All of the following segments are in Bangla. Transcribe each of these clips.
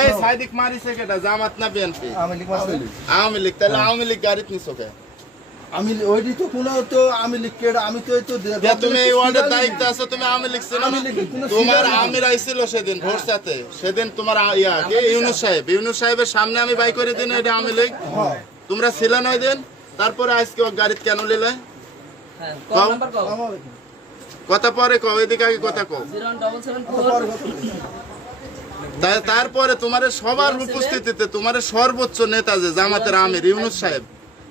এই সাইদিক মারিছে কেটা জামাত না বিএনপি? আমি লিখ মাস আওয়ামী লীগ। তাহলে আওয়ামী লীগ গাড়িত নিছো কে? আমি ওইটি তো কোনো তো আমি লিখকে আমি তো তো তুমি এই ওয়ার্ডের দায়িত্ব আছো তুমি আওয়ামী লীগ না আওয়ামী লীগের কোনো তোমার আমির আইছিল সেদিন ভোর সাথে। সেদিন তোমার আ- ইয়া কে? ইউনুস সাহেব। ইউনুস সাহেবের সামনে আমি বাই করে দিন এটা আওয়ামী লীগ। হ্যাঁ। তোমরা ছিল না ওই দিন। তারপরে আজকে ও গাড়িত কেন নিলে? হ্যাঁ, কথা পরে কও এদিকে আগে কথা কও। 01774 তা- তারপরে তোমার সবার উপস্থিতিতে তোমার সর্বোচ্চ নেতা যে জামাতের আমির ইউনুস সাহেব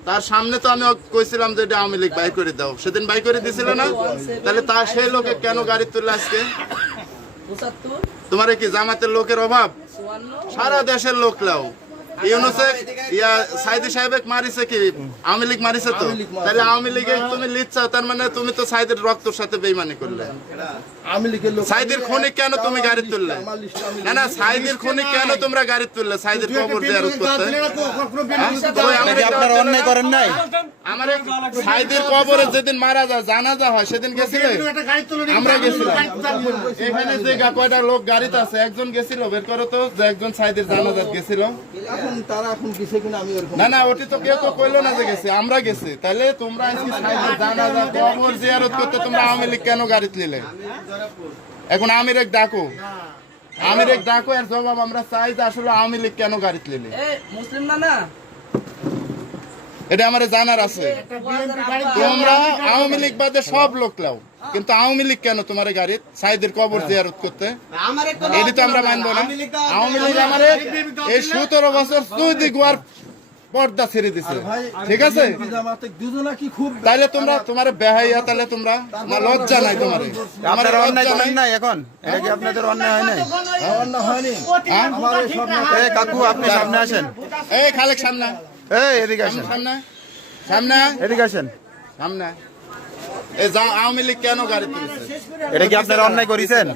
তার সামনে তো আমি কইছিলাম যে এটা আওয়ামী লীগ বাই করে দাও। সেদিন বাই করে দিছিল না? তাহলে তার সেই লোকে কেন গাড়ি তুললে আজকে? 75 তোমার কি জামাতের লোকের অভাব? সারা দেশের লোক লাও। ইউনুসে ইয়া সাইদি সাহেবেক মারিছে কি? আওয়ামী লীগ মারিছে তো? আওয়ামী লীগ মারিছে। তাহলে আওয়ামী লীগে তুমি লিচ্ছাও তার মানে তুমি তো সাইদের রক্তর সাথে বেইমানি করলে। আমি লিখে লোক সাইদের খনি কেন তুমি গাড়ি তুললে? আমার লিস্ট আমি না না সাইদের খনি কেন তোমরা গাড়ি তুললে? সাইদের কবর জিয়ারত করতে হ্যাঁ? ওই আমার নাকি আপনারা অন্যায় করেন নাই? আমার সাইদের কবরে যেদিন মারা যায় জানাজা হয় সেদিন গেছিলে? আমরা গেছিলাম। এখানে যে কয়টা লোক গাড়িতে আছে একজন গেছিল বের করো তো যে একজন সাইদের জানাজাত গেছিল। এখন তারা এখন কিসে কিনা আমি না না ওটি তো কেউ তো কইলো না যে গেছে আমরা গেছি। তাহলে তোমরা আজকে সাইদের জানাজা কবর জিয়ারত করতে তোমরা আওয়ামী লীগ কেন গাড়িতে নিলে? এখন আমির এক ডাকো। আমির এক ডাকো এর জবাব আমরা চাই যে আসলে আওয়ামী লীগ কেন গাড়িতে নিলে। মুসলিম না না? এটা আমার জানার আছে। তোমরা আওয়ামী লীগ বাদে সব লোক লাও কিন্তু আওয়ামী লীগ কেন তোমার গাড়ি সাইদের কবর জিয়ারত করতে? এটি তো আমরা মানবো না। আওয়ামী লীগ আমার এই সতেরো বছর সৌদি গোয়ার পর্দা ছেড়ে দিছে। ঠিক আছে? জামাতে দুজনা কি খুব তাইলে তোমরা তোমার বেহাইয়া তাহলে তোমরা না লজ্জা নাই তোমার? আমার আপনারা অন্যায় করেন নাই? নাই এখন? এটা কি আপনাদের অন্যায় হয় নাই? আমার না হয়নি। আমার না এ কাকু আপনি সামনে আসেন। এই খালেক সামনে এই এদিকে আসেন। সামনে সামনে এদিকে আসেন। সামনে। এই যা আওয়ামী লীগ কেন গাড়ি তুলেছে? এটা কি আপনারা অন্যায় করেছেন?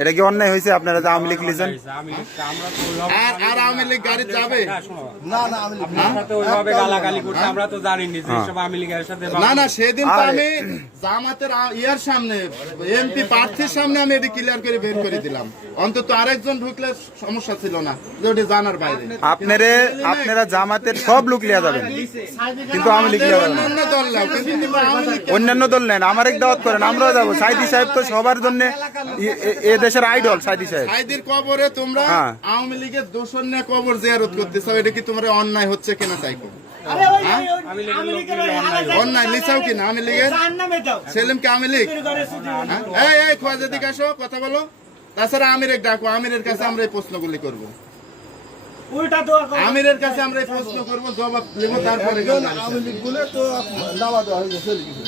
এটা কি অন্যায় হয়েছে? আপনারা যে আওয়ামী লীগ লিখেছেন? আর আর আওয়ামী লীগ গাড়ি যাবে? না না আমি লিখি আমরা তো ওইভাবে গালাগালি করছি আমরা তো জানিনি যে সব আওয়ামী লীগের সাথে না না সেদিন তো আমি জামাতের ইয়ার সামনে এমপি প্রার্থীর সামনে আমি এটি ক্লিয়ার করে বের করে দিলাম। অন্তত আরেকজন ঢুকলে সমস্যা ছিল না যে ওটি জানার বাইরে। আপনারে আপনারা জামাতের সব লোক লিয়া যাবেন। কিন্তু আওয়ামী লীগ লিয়া যাবেন অন্যান্য দল অন্যান্য দল নেন আমার এক দাওয়াত করেন আমরাও যাব। সাইদি সাহেব তো সবার জন্য এ দেশের আইডল সাইদি সাহেব। সাইদের কবরে তোমরা হ্যাঁ। আওয়ামী লীগের দোষর নিয়ে কবর জিয়ারত করতেছ এটা কি তোমরা অন্যায় হচ্ছে কিনা তাই অন্যায়। লিসাও কিনা আওয়ামী লীগের? সেলিম কি আওয়ামী লীগ? এই এই খোয়াজ এদিকে আসো কথা বলো। তাছাড়া আমির এক ডাকো আমিরের কাছে আমরা এই প্রশ্নগুলি করব। আমিরের কাছে আমরা এই প্রশ্ন করব জবাব দেবো তারপরে একজন আমি বলে তো নামা দেওয়া হয়ে গেছে লিখেছে